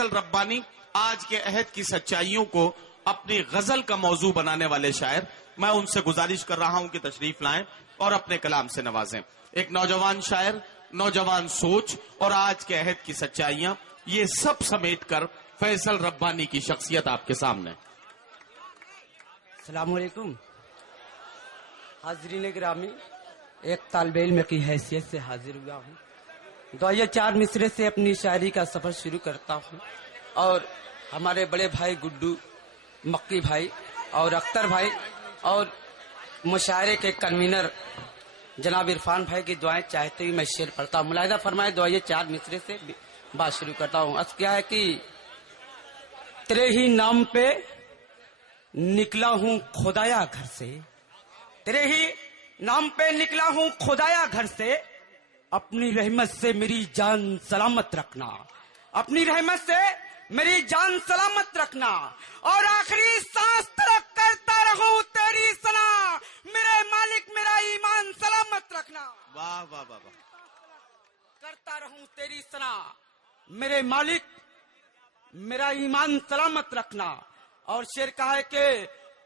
فیصل ربانی آج کے عہد کی سچائیوں کو اپنی غزل کا موضوع بنانے والے شاعر، میں ان سے گزارش کر رہا ہوں کہ تشریف لائیں اور اپنے کلام سے نوازیں. ایک نوجوان شاعر، نوجوان سوچ اور آج کے عہد کی سچائیاں، یہ سب سمیٹ کر فیصل ربانی کی شخصیت آپ کے سامنے. السلام علیکم حاضرین گرامی، ایک طالب علم کی حیثیت سے حاضر ہوا ہوں. دعائیہ چار مصرے سے اپنی شاعری کا سفر شروع کرتا ہوں اور ہمارے بڑے بھائی گڈو مکی بھائی اور اختر بھائی اور مشاعرے کے کنوینر جناب عرفان بھائی کی دعائیں چاہتے ہوئے میں شعر پڑھتا ہوں. ملاحظہ فرمائے دعائیہ چار مصرے سے بات شروع کرتا ہوں. عرض کیا ہے کہ تیرے ہی نام پہ نکلا ہوں خدایا گھر سے، تیرے ہی نام پہ نکلا ہوں خدایا گھر سے، اپنی رحمت سے میری جان سلامت رکھنا، اپنی رحمت سے میری جان سلامت رکھنا، اور آخری سانس تک کرتا رہوں تیری ثنا، میرے مالک میرا ایمان سلامت رکھنا. واہ واہ واہ واہ. کرتا رہوں تیری ثنا، میرے مالک میرا ایمان سلامت رکھنا. اور شعر کہا ہے کہ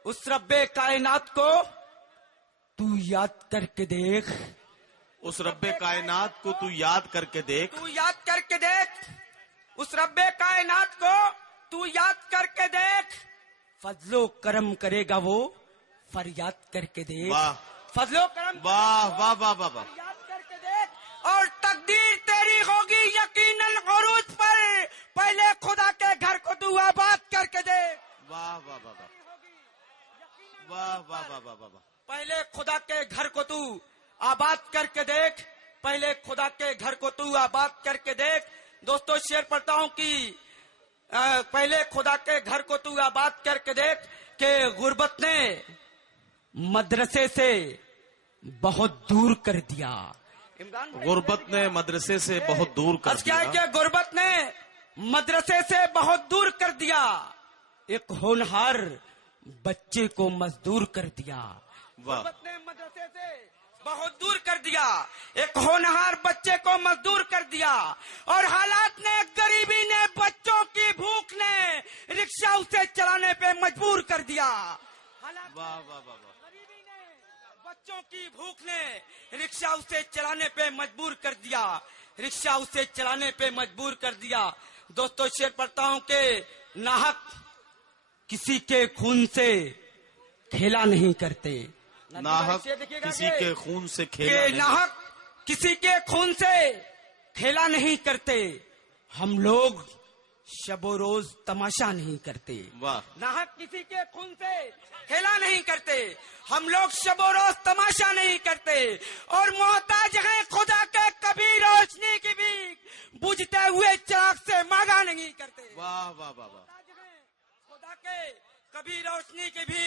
اس رب کائنات کو تو یاد کر کے دیکھ، اس رب کائنات کو تو یاد کر کے دیکھ، تو یاد کر کے دیکھ، اس رب کائنات کو تو یاد کر کے دیکھ، فضل و کرم کرے گا وہ فریاد کر کے دیکھ. واہ. فضل و کرم واہ واہ واہ واہ واہ. یاد کر کے دیکھ، اور تقدیر تیری ہوگی یقیناً عروج پر، پہلے خدا کے گھر کو تو آباد کر کے دیکھ. واہ واہ واہ واہ. واہ واہ واہ واہ واہ. پہلے خدا کے گھر کو تو آباد کر کے دیکھ، پہلے خدا کے گھر کو تو آباد کر کے دیکھ. دوستو شعر پڑھتا ہوں کہ پہلے خدا کے گھر کو تو آباد کر کے دیکھ کہ غربت نے مدرسے سے بہت دور کر دیا. غربت نے مدرسے سے بہت دور کر کیا ہے دیا. کہ غربت نے مدرسے سے بہت دور کر دیا، ایک ہونہار بچے کو مزدور کر دیا. غربت نے مدرسے سے بہت دور کر دیا، ایک ہونہار بچے کو مزدور کر دیا، اور حالات نے، غریبی نے، بچوں کی بھوک نے رکشہ اسے چلانے پہ مجبور کر دیا. واہ واہ واہ واہ. غریبی نے، بچوں کی بھوک نے رکشہ اسے چلانے پہ مجبور کر دیا، رکشہ اسے چلانے پہ مجبور کر دیا. دوستو شعر پڑھتا ہوں کہ ناحق کسی کے خون سے کھیلا نہیں کرتے، ناحق کسی کے خون سے کھیلا نہیں. ناحق کسی کے خون سے کھیلا نہیں کرتے، ہم لوگ شب و روز تماشا نہیں کرتے. واہ. ناحق کسی کے خون سے کھیلا نہیں کرتے، ہم لوگ شب و روز تماشا نہیں کرتے، اور محتاج ہیں خدا کے کبھی روشنی کی بھی بجھتے ہوئے چراغ سے مانگا نہیں کرتے. واہ واہ واہ واہ. خدا کے کبھی روشنی کی بھی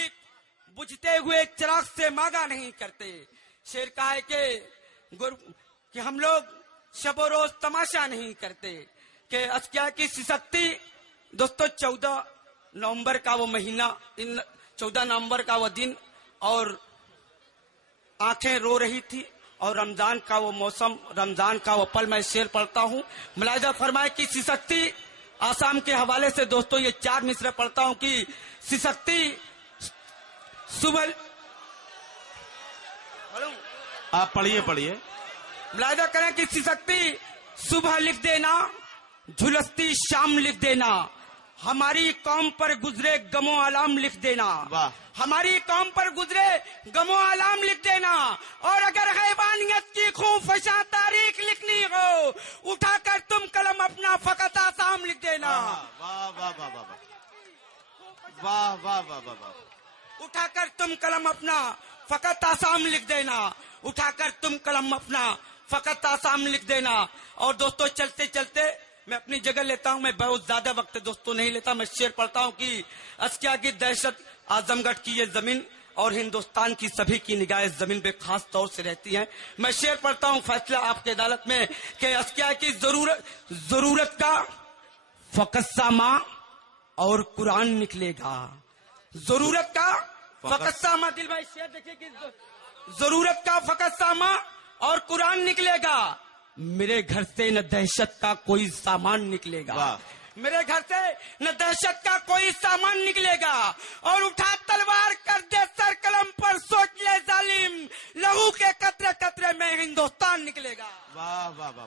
بجھتے ہوئے چراغ سے مانگا نہیں کرتے. شعر کا ہے کہ ہم لوگ شب و روز تماشا نہیں کرتے. کہ اسکیا کی سسکتی. دوستو 14 نومبر کا وہ مہینہ، 14 نومبر کا وہ دن، اور آنکھیں رو رہی تھی، اور رمضان کا وہ موسم، رمضان کا وہ پل. میں شعر پڑھتا ہوں. ملاحظہ فرمائے کہ سسکتی آسام کے حوالے سے دوستو یہ 4 مصرے پڑھتا ہوں کہ سسکتی صبح. آپ پڑھیے پڑھیے. ملاحظہ کریں کہ سسکتی صبح لکھ دینا، جھلستی شام لکھ دینا، ہماری قوم پر گزرے غم و علام لکھ دینا. واہ. ہماری قوم پر گزرے غم و علام لکھ دینا، اور اگر حیوانیت کی خونفشاں تاریخ لکھنی ہو، اٹھا کر تم قلم اپنا فقط آسام لکھ دینا. واہ واہ واہ واہ. واہ واہ واہ واہ. اٹھا کر تم قلم اپنا فقط آسام لکھ دینا، اٹھا کر تم قلم اپنا فقط آسام لکھ دینا. اور دوستو چلتے چلتے میں اپنی جگہ لیتا ہوں. میں بہت زیادہ وقت دوستو نہیں لیتا. میں شعر پڑھتا ہوں کہ اسکیا کی دہشت، اعظم گڑھ کی یہ زمین اور ہندوستان کی سبھی کی نگاہ اس زمین پہ خاص طور سے رہتی ہیں. میں شعر پڑھتا ہوں فیصلہ آپ کی عدالت میں کہ اسکیا کی ضرورت کا فقط ساما اور قرآن نکلے گا. ضرورت کا فقط ساما. دل بھائی شعر دیکھیے کہ ضرورت کا فقط ساما اور قرآن نکلے گا. میرے گھر سے نہ دہشت کا کوئی سامان نکلے گا. میرے گھر سے نہ دہشت کا کوئی سامان نکلے گا، اور اٹھا تلوار کر دے سر قلم پر، سوچ لے ظالم، لہو کے قطرے قطرے میں ہندوستان نکلے گا۔ واہ واہ واہ۔